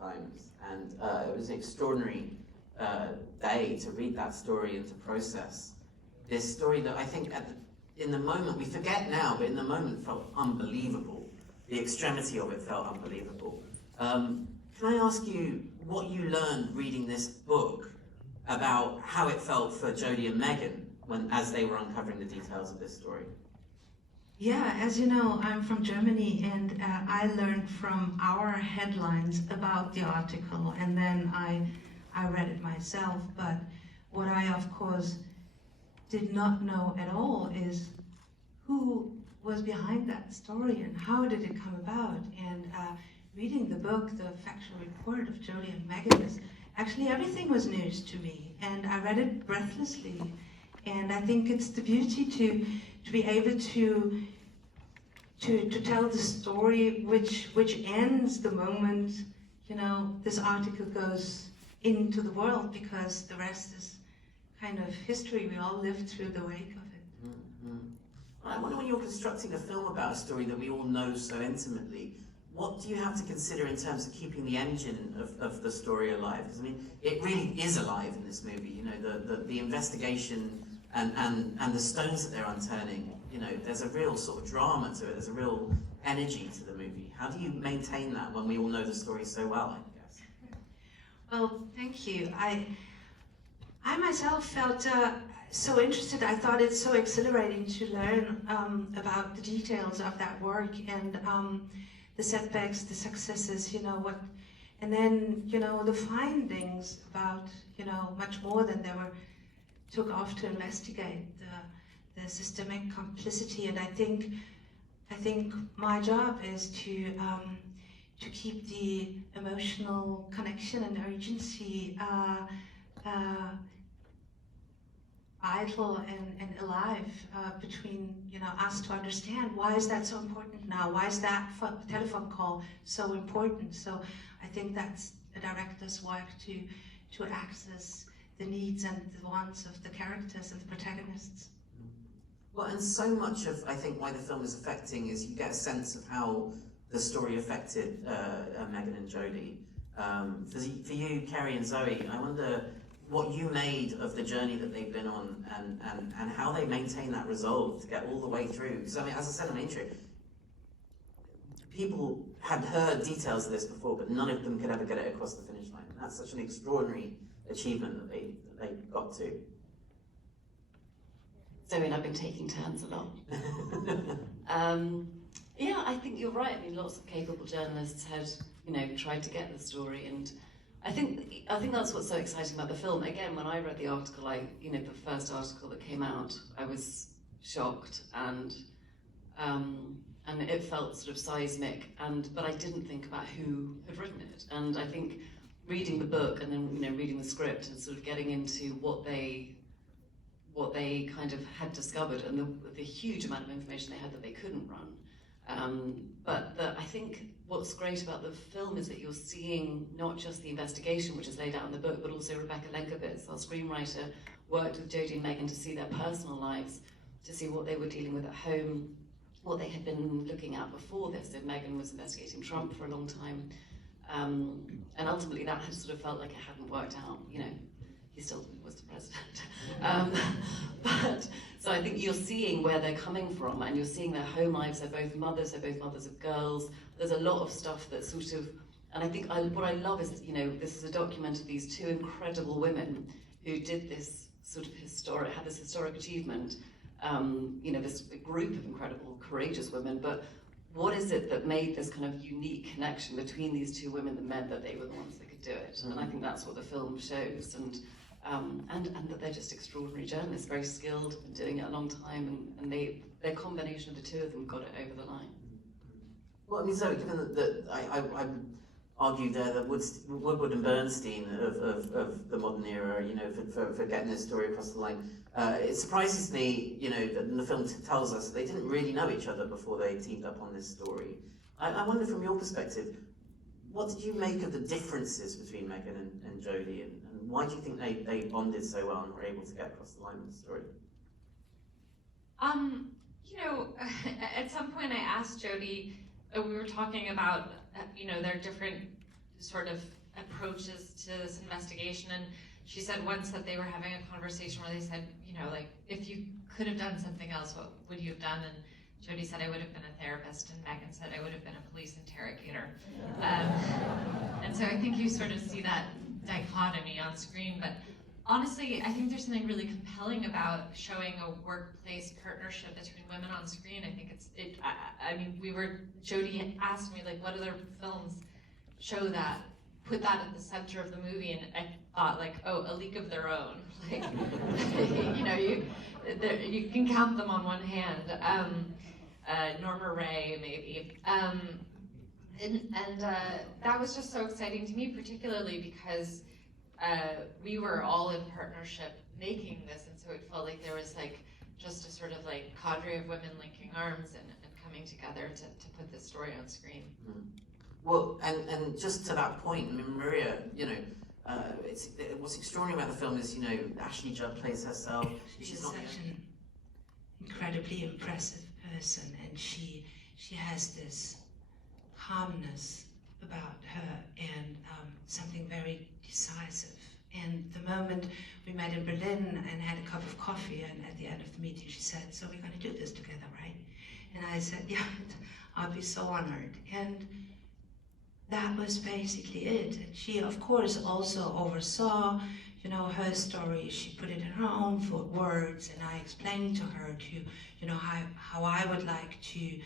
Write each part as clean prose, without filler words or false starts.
times, and it was an extraordinary day to read that story and to process this story that I think in the moment, we forget now, but in the moment felt unbelievable. The extremity of it felt unbelievable. Can I ask you what you learned reading this book about how it felt for Jodie and Megan as they were uncovering the details of this story? Yeah, as you know, I'm from Germany, and I learned from our headlines about the article, and then I read it myself. But what I, of course, did not know at all is who was behind that story and how did it come about. And reading the book, the factual report of Jodie and Megan, is actually everything was news to me, and I read it breathlessly. And I think it's the beauty to be able to tell the story which ends the moment, you know, this article goes into the world, because the rest is kind of history. We all lived through the wake of it. Mm-hmm. I wonder, when you're constructing a film about a story that we all know so intimately, what do you have to consider in terms of keeping the engine of the story alive? Because I mean, it really is alive in this movie. You know, the investigation and the stones that they're unturning. You know, there's a real sort of drama to it. There's a real energy to the movie. How do you maintain that when we all know the story so well, I guess? Well, thank you. I myself felt so interested. I thought it's so exhilarating to learn about the details of that work, and the setbacks, the successes, you know, and then, you know, the findings about, you know, much more than they took off to investigate the systemic complicity. And I think my job is to keep the emotional connection and urgency vital and alive between, you know, us, to understand why is that so important now? Why is that telephone call so important? So I think that's a director's work to access the needs and the wants of the characters and the protagonists. Well, and so much of, I think, why the film is affecting is you get a sense of how the story affected Megan and Jodie. For you, Carey and Zoe, I wonder what you made of the journey that they've been on, and how they maintain that resolve to get all the way through. Because I mean, as I said in the intro, people had heard details of this before, but none of them could ever get it across the finish line. And that's such an extraordinary achievement that they got to. Zoe and I've been taking turns a lot. Yeah, I think you're right. I mean, lots of capable journalists had, you know, tried to get the story, and I think that's what's so exciting about the film. Again, when I read the article, the first article that came out, I was shocked, and it felt sort of seismic, but I didn't think about who had written it. And I think reading the book and then, you know, reading the script and sort of getting into what they kind of had discovered, and the huge amount of information they had that they couldn't run. I think what's great about the film is that you're seeing not just the investigation, which is laid out in the book, but also Rebecca Lenkovitz, our screenwriter, worked with Jodie and Megan to see their personal lives, to see what they were dealing with at home, what they had been looking at before this. So Megan was investigating Trump for a long time, and ultimately that had sort of felt like it hadn't worked out. You know, he still was the president. So I think you're seeing where they're coming from, and you're seeing their home lives. They're both mothers of girls. There's a lot of stuff that sort of, and I think what I love is, you know, this is a document of these two incredible women who did this sort of had this historic achievement, you know, this group of incredible, courageous women, but what is it that made this kind of unique connection between these two women that meant that they were the ones that could do it? And I think that's what the film shows, and that they're just extraordinary journalists, very skilled, been doing it a long time, and their combination of the two of them got it over the line. Well, I mean, Zoe, given that I argued there that Woodward and Bernstein of the modern era, you know, for getting this story across the line, it surprises me, you know, that the film tells us they didn't really know each other before they teamed up on this story. I wonder, from your perspective, what did you make of the differences between Megan and Jodie, and why do you think they bonded so well and were able to get across the line with the story? You know, at some point I asked Jodie, we were talking about, you know, their different sort of approaches to this investigation. And she said once that they were having a conversation where they said, you know, like, if you could have done something else, what would you have done? And Jodie said, I would have been a therapist, and Megan said, I would have been a police interrogator. And so I think you sort of see that dichotomy on screen, but honestly, I think there's something really compelling about showing a workplace partnership between women on screen. I think I mean, Jodie asked me, like, what other films show that, put that at the center of the movie, and I thought, like, oh, A League of Their Own. Like, you know, you can count them on one hand. Norma Ray, maybe. That was just so exciting to me, particularly because we were all in partnership making this, and so it felt like there was like just a sort of like cadre of women linking arms and coming together to put this story on screen. Mm. Well, and just to that point, I mean, Maria, you know, what's extraordinary about the film is, you know, Ashley Judd plays herself. She's such an incredibly impressive person, and she has this calmness about her and something very decisive. And the moment we met in Berlin and had a cup of coffee, and at the end of the meeting she said, so we're going to do this together, right? And I said, yeah, I'll be so honored. And that was basically it. And she, of course, also oversaw, you know, her story. She put it in her own words, and I explained to her you know, how I would like to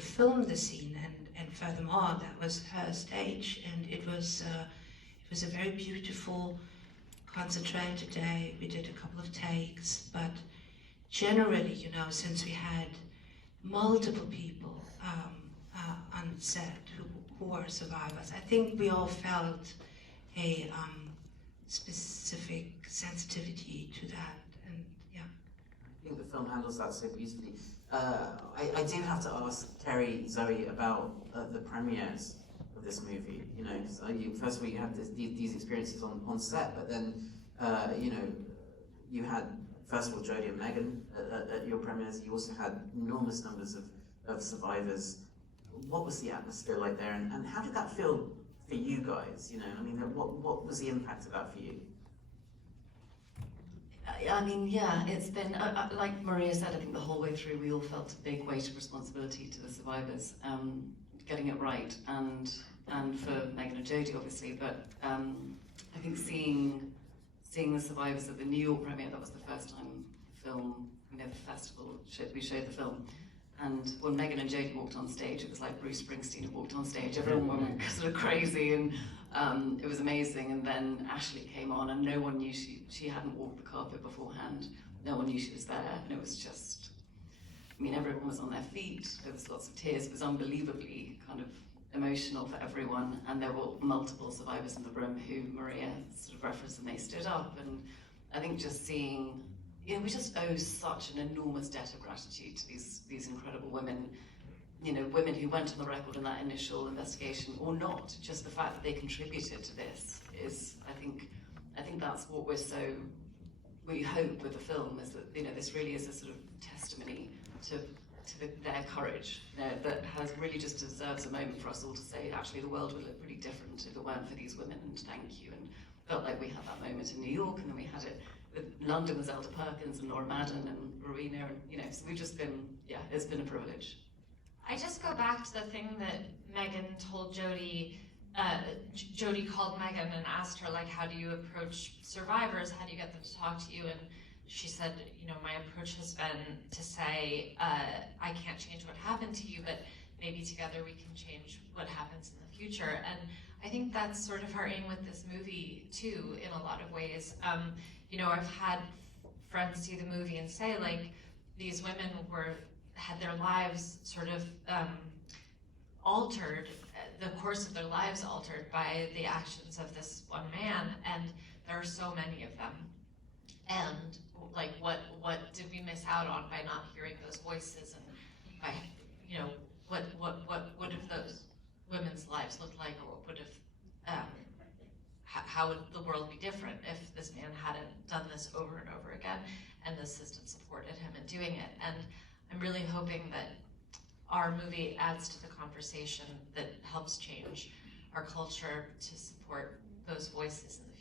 film the scene, and furthermore, that was her stage, and it was a very beautiful, concentrated day. We did a couple of takes, but generally, you know, since we had multiple people on set who were survivors, I think we all felt a specific sensitivity to that, and yeah. I think the film handles that so beautifully. I do have to ask Carey, Zoe, about the premieres of this movie. You know, so first of all, you had these experiences on set, but then, you know, you had, first of all, Jodie and Megan at your premieres. You also had enormous numbers of survivors. What was the atmosphere like there, and how did that feel for you guys? You know, I mean, what was the impact of that for you? I mean, yeah, it's been, like Maria said, I think the whole way through we all felt a big weight of responsibility to the survivors, getting it right, and for Megan and Jodie, obviously, but I think seeing the survivors at the New York premiere, that was the first time film, you know, the festival, we showed the film. And when Megan and Jodie walked on stage, it was like Bruce Springsteen had walked on stage. Everyone went sort of crazy, and it was amazing. And then Ashley came on, and no one knew she hadn't walked the carpet beforehand. No one knew she was there, and it was just, I mean, everyone was on their feet. There was lots of tears. It was unbelievably kind of emotional for everyone, and there were multiple survivors in the room who Maria sort of referenced, and they stood up. And I think just seeing, you know, we just owe such an enormous debt of gratitude to these incredible women, you know, women who went on the record in that initial investigation or not. Just the fact that they contributed to this is, I think that's what we hope with the film, is that, you know, this really is a sort of testimony to their courage, you know, that has really just deserves a moment for us all to say, actually, the world would look pretty different if it weren't for these women, and thank you. And felt like we had that moment in New York, and then we had it with London with Zelda Perkins and Laura Madden and Rowena, and, you know, so we've just been, yeah, it's been a privilege. I just go back to the thing that Megan told Jodie. Jodie called Megan and asked her, like, how do you approach survivors? How do you get them to talk to you? And she said, you know, my approach has been to say, I can't change what happened to you, but maybe together we can change what happens in the future. And I think that's sort of our aim with this movie too, in a lot of ways. You know, I've had friends see the movie and say, like, these women had their lives sort of altered, the course of their lives altered by the actions of this one man, and there are so many of them. And like, what did we miss out on by not hearing those voices, and by, you know, what would have those women's lives looked like, or what would have, how would the world be different if this man hadn't done this over and over again, and the system supported him in doing it. And I'm really hoping that our movie adds to the conversation that helps change our culture to support those voices in the